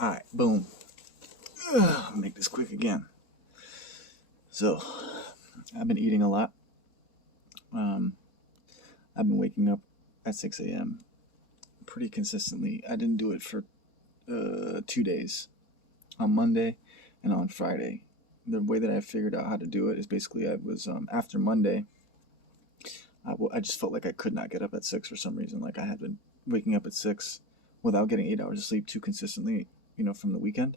Alright, boom. I'll make this quick again. So, I've been eating a lot. Um, I've been waking up at 6 a.m. pretty consistently. I didn't do it for 2 days, on Monday and on Friday. The way that I figured out how to do it is basically I was after Monday, I just felt like I could not get up at 6 for some reason. Like I had been waking up at 6 without getting 8 hours of sleep too consistently, from the weekend.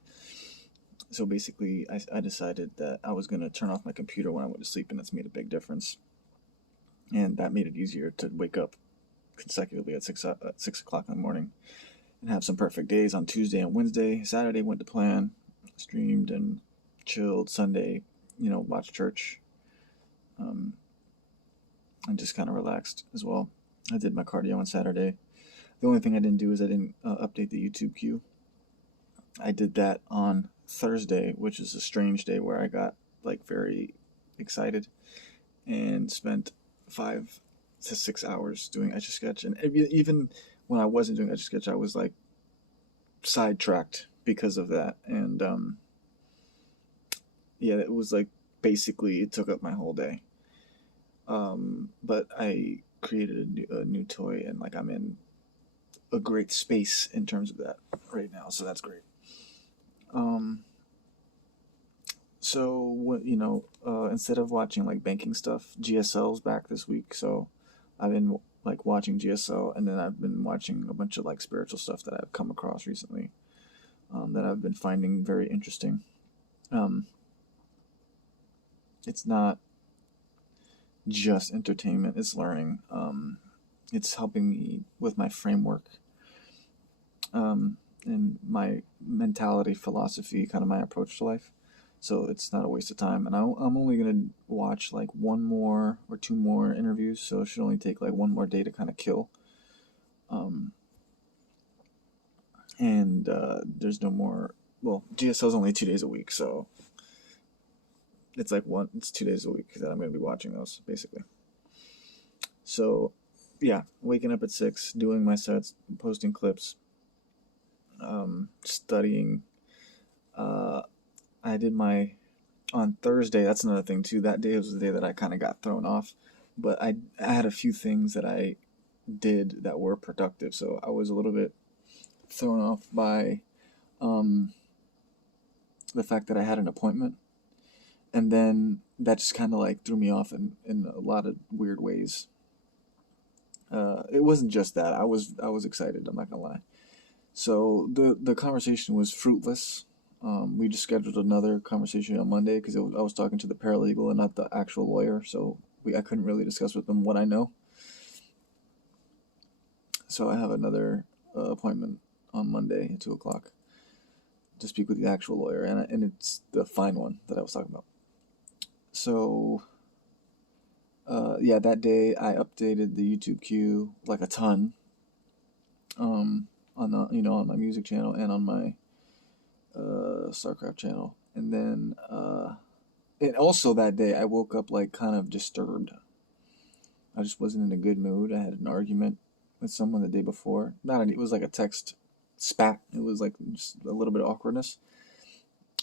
So basically, I decided that I was going to turn off my computer when I went to sleep, and that's made a big difference. And that made it easier to wake up consecutively at 6 o'clock in the morning and have some perfect days on Tuesday and Wednesday. Saturday went to plan, streamed and chilled. Sunday, watched church, um, and just kind of relaxed as well. I did my cardio on Saturday. The only thing I didn't do is I didn't update the YouTube queue. I did that on Thursday, which is a strange day where I got like very excited and spent 5 to 6 hours doing Etch a Sketch. And even when I wasn't doing Etch a Sketch, I was like sidetracked because of that. And yeah, it was like basically it took up my whole day. But I created a new toy, and like I'm in a great space in terms of that right now, so that's great. Um, so what instead of watching like banking stuff, GSL's back this week, so I've been like watching GSL, and then I've been watching a bunch of like spiritual stuff that I've come across recently, that I've been finding very interesting. Um, it's not just entertainment; it's learning. It's helping me with my framework, and my mentality, philosophy, kind of my approach to life. So it's not a waste of time. And I'm only going to watch like one more or two more interviews. So it should only take like one more day to kind of kill. Um, and there's no more. Well, GSL is only 2 days a week. So it's 2 days a week that I'm going to be watching those basically. So yeah, waking up at 6, doing my sets, posting clips, studying. Uh, I did my on Thursday. That's another thing too. That day was the day that I kind of got thrown off, but I had a few things that I did that were productive. So I was a little bit thrown off by um, the fact that I had an appointment, and then that just kind of like threw me off in a lot of weird ways. It wasn't just that. I was excited. I'm not gonna lie. So the conversation was fruitless. We just scheduled another conversation on Monday because I was talking to the paralegal and not the actual lawyer, so I couldn't really discuss with them what I know. So I have another appointment on Monday at 2 o'clock to speak with the actual lawyer, and it's the fine one that I was talking about. So yeah, that day I updated the YouTube queue like a ton, on the on my music channel and on my StarCraft channel, and then and also that day I woke up like kind of disturbed. I just wasn't in a good mood. I had an argument with someone the day before. It was like a text spat. It was like just a little bit of awkwardness,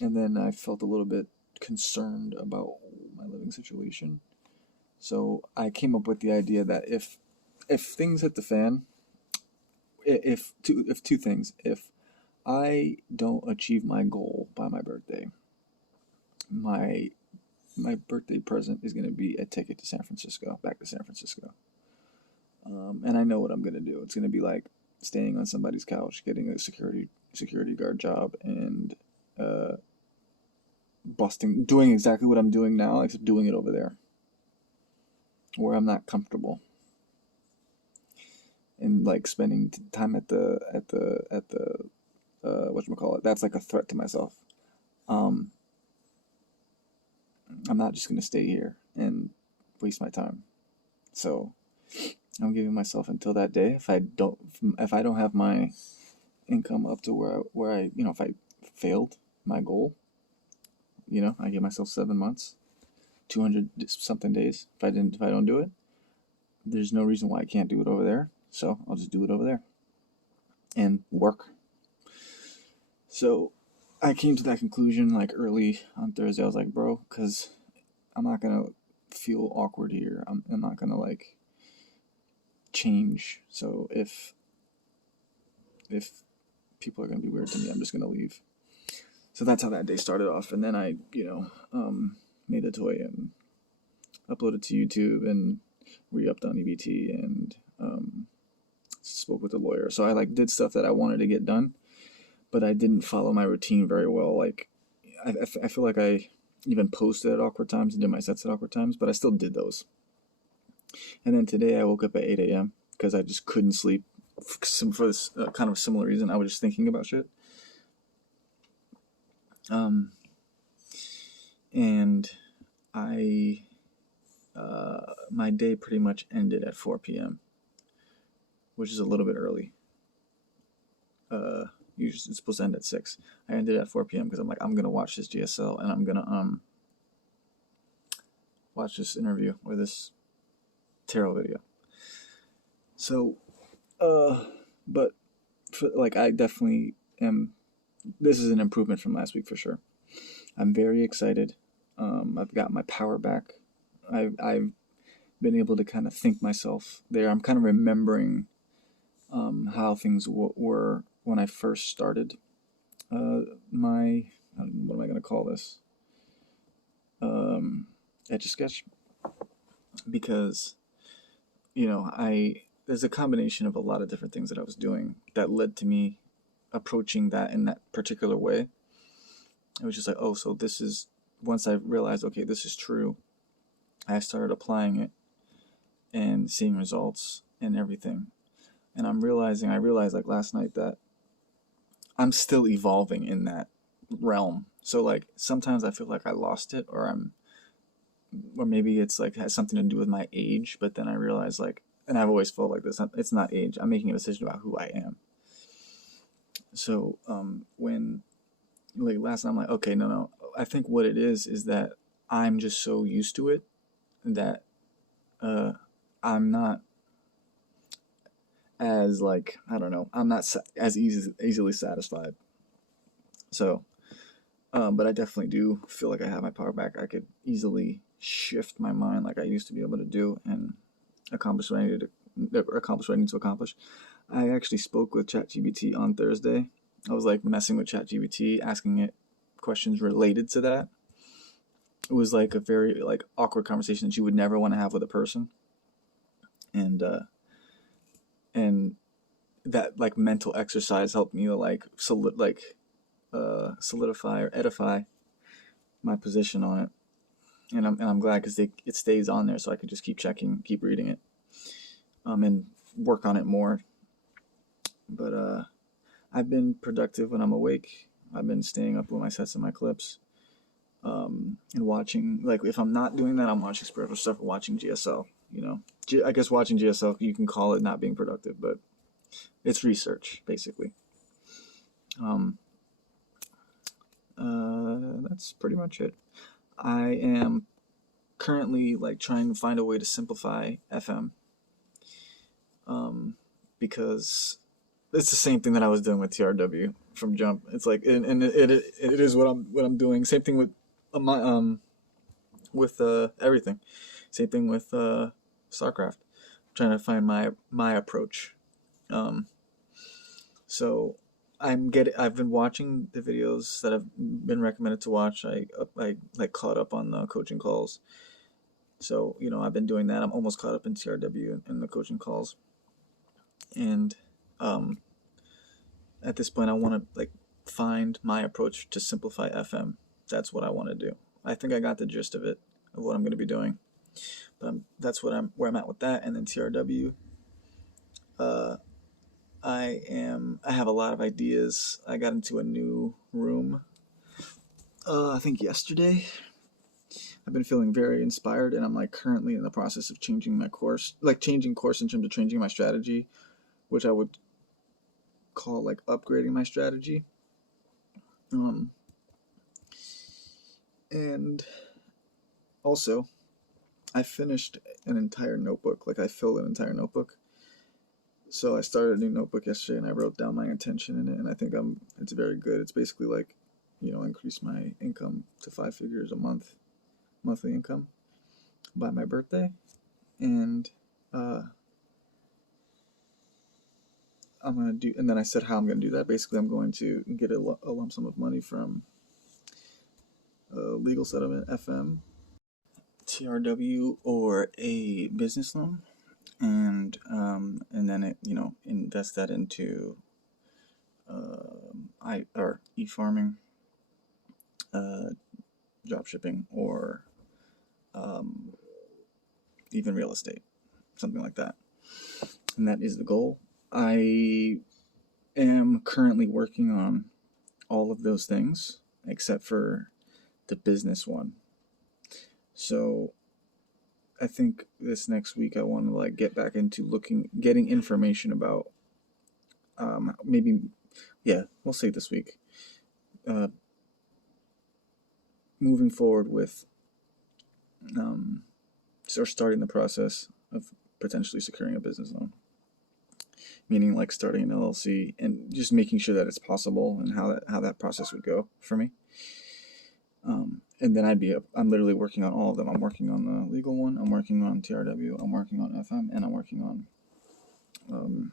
and then I felt a little bit concerned about my living situation. So I came up with the idea that if things hit the fan, if two things, if I don't achieve my goal by my birthday, my my birthday present is going to be a ticket to San Francisco, back to San Francisco. And I know what I'm going to do. It's going to be like staying on somebody's couch, getting a security guard job, and uh, doing exactly what I'm doing now, except doing it over there, where I'm not comfortable, and like spending time at the whatchamacallit. That's like a threat to myself. Um, I'm not just going to stay here and waste my time. So I'm giving myself until that day. If I don't have my income up to where I if I failed my goal, I give myself 7 months, 200 something days. If I don't do it, there's no reason why I can't do it over there. So I'll just do it over there and work. So I came to that conclusion like early on Thursday. I was like, bro, because I'm not gonna feel awkward here. I'm not gonna like change. So if people are gonna be weird to me, I'm just gonna leave. So that's how that day started off. And then I, made a toy and uploaded to YouTube and re-upped on EBT and spoke with the lawyer. So I like did stuff that I wanted to get done, but I didn't follow my routine very well. Like I feel like I even posted at awkward times and did my sets at awkward times, but I still did those. And then today I woke up at 8 a.m. because I just couldn't sleep for this kind of similar reason. I was just thinking about shit. And I, my day pretty much ended at 4 p.m., which is a little bit early. Usually it's supposed to end at 6. I ended at 4 p.m. because I'm like, I'm going to watch this GSL and I'm going to watch this interview or this tarot video. So, but for, like, I definitely am, this is an improvement from last week for sure. I'm very excited. I've got my power back. I've been able to kind of think myself there. I'm kind of remembering how things were when I first started my, what am I going to call this? Etch-a-sketch. Because, there's a combination of a lot of different things that I was doing that led to me approaching that in that particular way. It was just like, oh, so this is, once I realized, okay, this is true, I started applying it and seeing results and everything. And I realized like last night that I'm still evolving in that realm. So like sometimes I feel like I lost it or maybe it's like has something to do with my age, but then I realize like, and I've always felt like this, it's not age, I'm making a decision about who I am. So when like last night I'm like, okay, no, I think what it is that I'm just so used to it that I'm not as like, I don't know, I'm not as easily satisfied. So, but I definitely do feel like I have my power back. I could easily shift my mind like I used to be able to do and accomplish what I need to accomplish. I actually spoke with ChatGPT on Thursday. I was like messing with ChatGPT, asking it questions related to that. It was like a very like awkward conversation that you would never want to have with a person. And that like mental exercise helped me to like solidify or edify my position on it. And I'm glad because it stays on there, so I can just keep checking, keep reading it, and work on it more. But I've been productive when I'm awake. I've been staying up with my sets and my clips, and watching. Like if I'm not doing that, I'm watching spiritual stuff or watching GSL. I guess watching GSL you can call it not being productive, but it's research basically. That's pretty much it. I am currently like trying to find a way to simplify FM, because it's the same thing that I was doing with TRW from jump. It's like, and it is what I'm doing. Same thing with everything. Same thing with StarCraft. I'm trying to find my approach. So I've been watching the videos that have been recommended to watch. I like caught up on the coaching calls. So, I've been doing that. I'm almost caught up in TRW and the coaching calls. And at this point I want to like find my approach to simplify FM. That's what I want to do. I think I got the gist of it, of what I'm going to be doing. But that's where I'm at with that. And then TRW, I have a lot of ideas. I got into a new room, I think yesterday. I've been feeling very inspired, and I'm like currently in the process of changing my course, like changing course in terms of changing my strategy, which I would call like upgrading my strategy. And also, I finished an entire notebook. Like I filled an entire notebook. So I started a new notebook yesterday, and I wrote down my intention in it, and I think it's very good. It's basically like, increase my income to 5 figures a month, monthly income by my birthday, and I'm gonna do. And then I said how I'm gonna do that. Basically, I'm going to get a lump sum of money from legal settlement, FM, TRW, or a business loan, and then invest that into e-farming, drop shipping, or even real estate, something like that. And that is the goal. I am currently working on all of those things except for the business one. So I think this next week I want to get back into getting information about we'll say this week, moving forward with or starting the process of potentially securing a business loan, meaning like starting an LLC and just making sure that it's possible and how that process would go for me. And then I'm literally working on all of them. I'm working on the legal one, I'm working on TRW, I'm working on FM, and I'm working on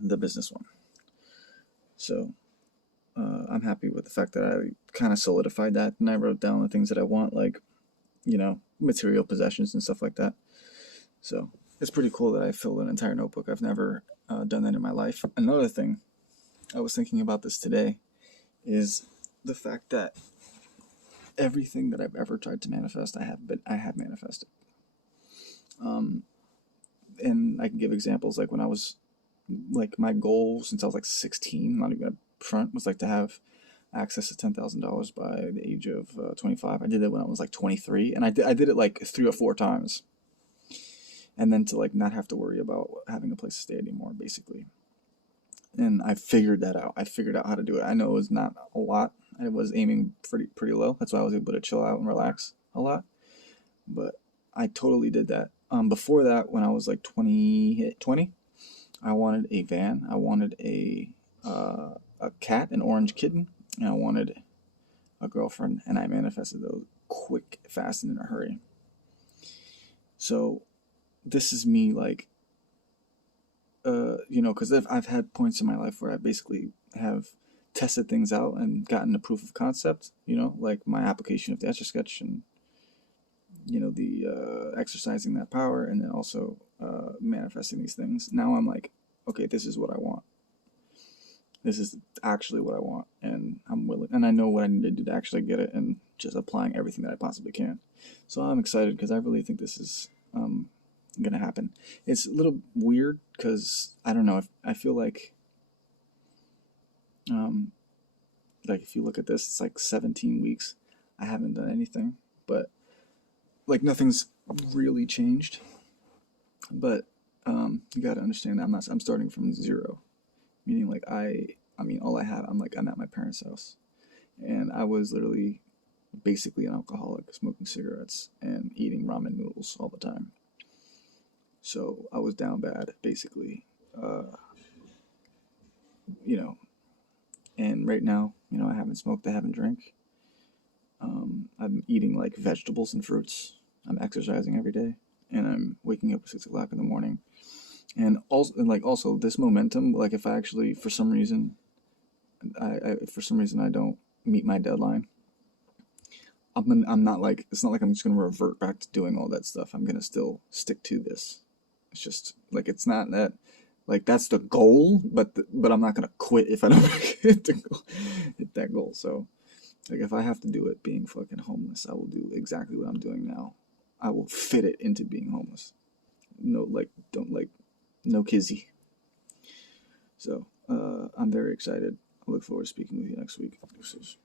the business one. So I'm happy with the fact that I kind of solidified that, and I wrote down the things that I want, like, material possessions and stuff like that. So it's pretty cool that I filled an entire notebook. I've never done that in my life. Another thing, I was thinking about this today, is the fact that everything that I've ever tried to manifest, I have manifested. And I can give examples, like when I was, my goal since I was 16, not even gonna front, was to have access to $10,000 by the age of 25. I did that when I was 23, and I did it 3 or 4 times, and then to not have to worry about having a place to stay anymore, basically. And I figured that out. I figured out how to do it. I know it was not a lot. I was aiming pretty low. That's why I was able to chill out and relax a lot. But I totally did that. Before that, when I was 20, I wanted a van. I wanted a cat, an orange kitten, and I wanted a girlfriend. And I manifested those quick, fast, and in a hurry. So this is me, because I've had points in my life where I basically have tested things out and gotten a proof of concept, like my application of the Etch-a-Sketch, and the exercising that power, and then also manifesting these things. Now I'm okay, this is what I want. This is actually what I want, and I'm willing, and I know what I need to do to actually get it, and just applying everything that I possibly can. So I'm excited because I really think this is gonna happen. It's a little weird because I don't know, if I feel like if you look at this, it's 17 weeks. I haven't done anything, but nothing's really changed. But you got to understand that I'm starting from zero, meaning all I have, I'm at my parents' house, and I was literally basically an alcoholic, smoking cigarettes and eating ramen noodles all the time. So I was down bad, basically, and right now, I haven't smoked, I haven't drank. I'm eating vegetables and fruits. I'm exercising every day, and I'm waking up at 6 o'clock in the morning. And also this momentum, if I actually, for some reason I don't meet my deadline, I'm not it's not like I'm just gonna revert back to doing all that stuff. I'm gonna still stick to this. It's just it's not that that's the goal, but I'm not gonna quit if I don't hit that goal. So if I have to do it being fucking homeless, I will do exactly what I'm doing now. I will fit it into being homeless. No, no kizzy. So I'm very excited. I look forward to speaking with you next week. Deuces.